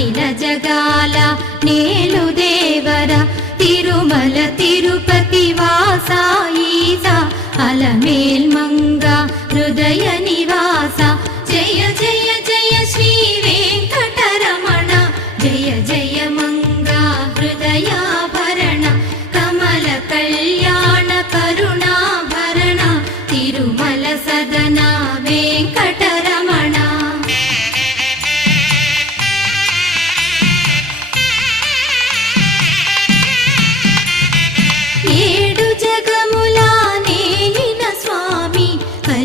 అఖిల జగాల నేలు దేవర తిరుమల తిరుపతి వాసా ఈసా అలమేల్ మంగ